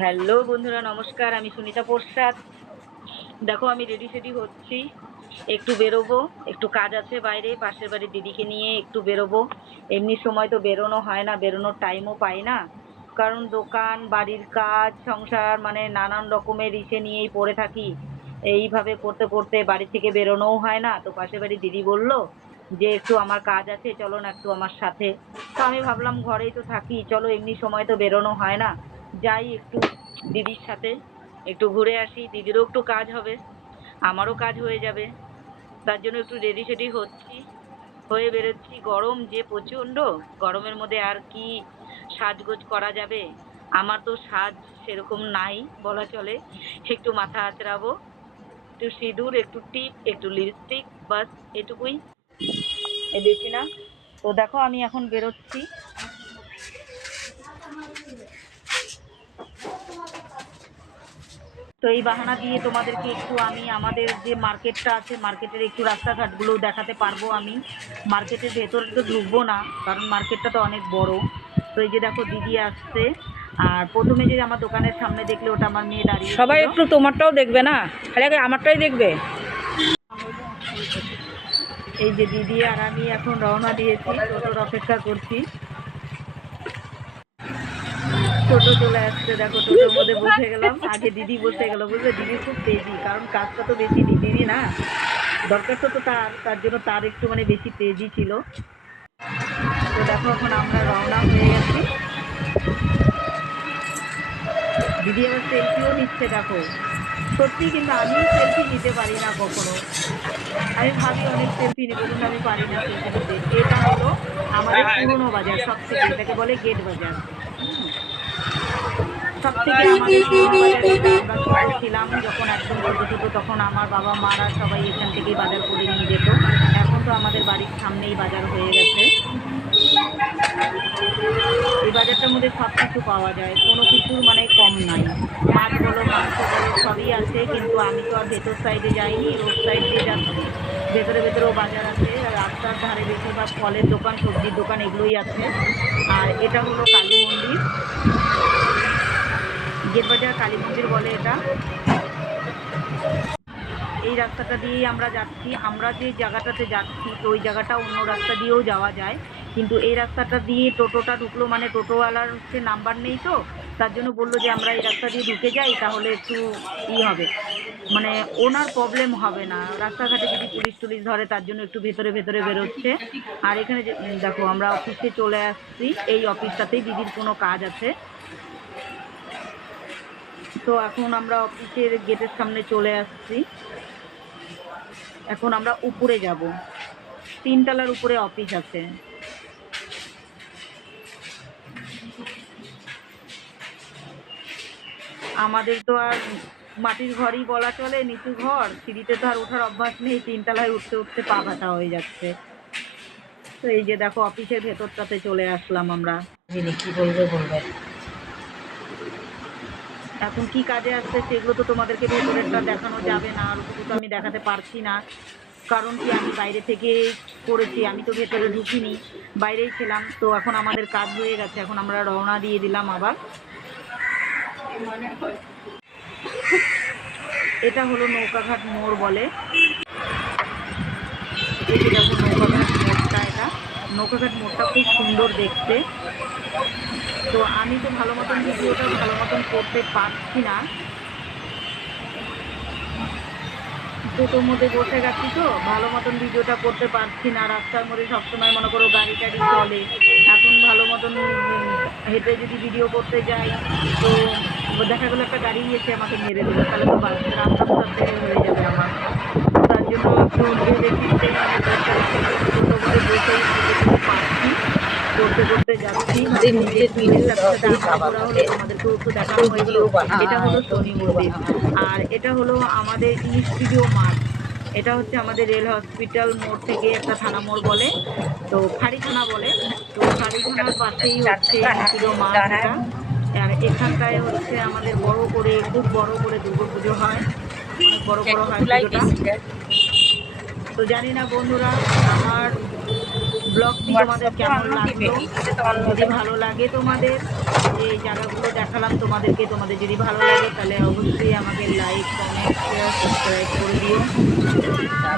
Hello বন্ধুরা, নমস্কার, আমি সুনিতা প্রসাদ। দেখো, আমি রেডি সেডি হচ্ছি। একটু বেরোবো, একটু কাজ আছে বাইরে, পাশের বাড়ির দিদিকে নিয়ে একটু বেরোবো। এমনি সময় তো বেরোনো হয় না, বেরোনোর টাইমও পাই না। কারণ দোকান, বাড়ির কাজ, সংসার মানে নানান রকমের ইসে নিয়েই পড়ে থাকি। এইভাবে করতে করতে বাড়ি থেকে বেরোনোও হয় না। তো পাশের বাড়ির দিদি বলল যে, একটু আমার কাজ আছে, চলো না একটু আমার সাথে। তো আমি ভাবলাম, ঘরেই তো থাকি, চলো, এমনি সময় তো বেরোনো হয় না। যাই একটু দিদির সাথে, একটু ঘুরে আসি। দিদিরও একটু কাজ হবে, আমারও কাজ হয়ে যাবে। তার জন্য একটু রেডি সেডি হচ্ছি, হয়ে বেরোচ্ছি। গরম যে প্রচণ্ড, গরমের মধ্যে আর কি সাজগোজ করা যাবে? আমার তো সাজ সেরকম নাই, বলা চলে। একটু মাথা আঁচড়াবো, একটু সিঁদুর, একটু টিপ, একটু লিপস্টিক বাস এটুকুই। বেশি না। তো দেখো, আমি এখন বেরোচ্ছি। তো এই বাহানা দিয়ে তোমাদেরকে একটু আমি আমাদের যে মার্কেটটা আছে মার্কেটের একটু রাস্তাঘাটগুলো দেখাতে পারব আমি। মার্কেটের ভেতরে তো ঢুকবো না কারণ মার্কেটটা তো অনেক বড়। তো এই যে দেখো দিদি আসছে আর প্রথমে যে আমার দোকানের সামনে দেখলে ওটা আমার মেয়ে দাঁড়িয়ে সবাই একটু তোমারটাও দেখবে না? খালি আগে আমারটাই দেখবে। এই যে দিদি আর আমি এখন রওনা দিয়েছি টোটোর অপেক্ষা করছি। টোটো চলে আসছে দেখো টোটোর মধ্যে বসে গেলাম। আগে দিদি বসে গেল বুঝলে? দিদি খুব তেজি কারণ কাজটা তো বেশি দিদিরই না। দরকার তো তো তার তার জন্য তার একটু মানে বেশি তেজি ছিল। তো দেখো এখন আমরা রওনা হয়ে গেছি। দিদি আবার সেলফিও নিচ্ছে দেখো। সত্যি কিন্তু আমি সেলফি নিতে পারি না কখনো। আমি ভাবি অনেক সেলফি নেব কিন্তু আমি পারি না সেলফি নিতে। এটা হলো আমাদের পুরনো বাজার সব থেকে এটাকে বলে গেট বাজার। সব থেকে আমাদের ছোটো ছিলাম যখন একদম ছোটো ছোটো তখন আমার বাবা মারা সবাই এখান থেকেই বাজার করে নিয়ে যেত এখন তো আমাদের বাড়ির সামনেই বাজার হয়ে গেছে এই বাজারটার মধ্যে সব কিছু পাওয়া যায় কোনো কিছুর মানে কম নাই মাছ বলো মাংস বলো সবই আছে। কিন্তু আমি তো আর ভেতর সাইডে যাইনি রোড সাইড দিয়ে যাচ্ছি ভেতরে ভেতরেও বাজার আছে রাস্তার ধারে বেশিরভাগ ফলের দোকান সবজির দোকান এগুলোই আছে আর এটা হলো কালী মন্দির গেট বাজার কালী মন্দির বলে এটা। এই রাস্তাটা দিয়েই আমরা যাচ্ছি। আমরা যে জায়গাটাতে যাচ্ছি, তো ওই জায়গাটা অন্য রাস্তা দিয়েও যাওয়া যায়। কিন্তু এই রাস্তাটা দিয়ে টোটোটা ঢুকলো মানে টোটোওয়ালার হচ্ছে নাম্বার নেই তো। তার জন্য বলল যে আমরা এই রাস্তা দিয়ে ঢুকে যাই, তাহলে একটু ই হবে। মানে ওনার প্রবলেম হবে না। রাস্তাঘাটে যদি পুলিশ টুলিশ ধরে, তার জন্য একটু ভেতরে ভেতরে বেরোচ্ছে। আর এখানে দেখো, আমরা অফিসে চলে আসছি। এই অফিসটাতেই দিদির কোনো কাজ আছে। তো এখন আমরা অফিসের গেটের সামনে চলে আসছি। এখন আমরা উপরে যাব। তিনতলার উপরে অফিস আছে। আমাদের তো আর মাটির ঘরই বলা চলে, নিচু ঘর। সিঁড়িতে তো আর ওঠার অভ্যাস নেই, তিনতলায় উঠতে উঠতে পা ব্যথা হয়ে যাচ্ছে। তো এই যে দেখো, অফিসের ভেতরটাতে চলে আসলাম আমরা। কি বলবে বলবে? এখন কি কাজে আসছে সেগুলো তো তোমাদেরকে ভেতরেরটা দেখানো যাবে না, আর ওটুকু তো আমি দেখাতে পারছি না। কারণ কি, আমি বাইরে থেকে করেছি, আমি তো ভেতরে ঢুকিনি, বাইরেই ছিলাম। তো এখন আমাদের কাজ হয়ে গেছে, এখন আমরা রওনা দিয়ে দিলাম আবার। এটা হলো নৌকাঘাট মোড় বলে। এই যে দেখো নৌকাঘাট মোড়টা এটা নৌকাঘাট মোড়টা খুব সুন্দর দেখতে। তো আমি তো ভালো মতন ভিডিওটা ভালো মতন করতে পারছি না। টোটোর মধ্যে বসে গেছি তো, ভালো মতন ভিডিওটা করতে পারছি না। রাস্তার মধ্যে সবসময় মনে করো গাড়ি টাড়ি চলে। এখন ভালো মতন হেঁটে যদি ভিডিও করতে যাই, তো দেখা গেলো একটা গাড়ি এসে আমাকে মেরে দেবে তাহলে তো রাস্তা রাস্তাতে হয়ে যাবে আমার তার জন্য একটু ভেবে চিন্তে আমি টোটোর মধ্যে বসেই ভিডিও পাচ্ছি করতে করতে যাচ্ছি যে দেখানো হয়েছিল। এটা হলো আর এটা হলো আমাদের স্টুডিও মাঠ। এটা হচ্ছে আমাদের রেল হসপিটাল মোড় থেকে একটা থানা মোড় বলে, তো ফাঁড়ি থানা বলে। তো ফাঁড়ি থানার পাশেই হচ্ছে স্টুডিও মাঠ আর এখানটায় হচ্ছে আমাদের বড় করে, খুব বড় করে দুর্গা পুজো হয়। অনেক বড় বড় হয় পুজোটা। তো জানি না বন্ধুরা আমার ব্লগটি তোমাদের কেমন লাগবে যদি ভালো লাগে তোমাদের যে জায়গাগুলো দেখালাম তোমাদেরকে তোমাদের যদি ভালো লাগে তাহলে অবশ্যই আমাকে লাইক কমেন্ট শেয়ার সাবস্ক্রাইব করে দিও।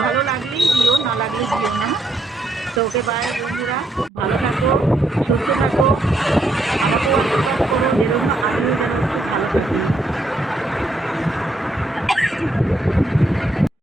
ভালো লাগলেই দিও না লাগলেই দিও না। তো ওকে বাই বন্ধুরা।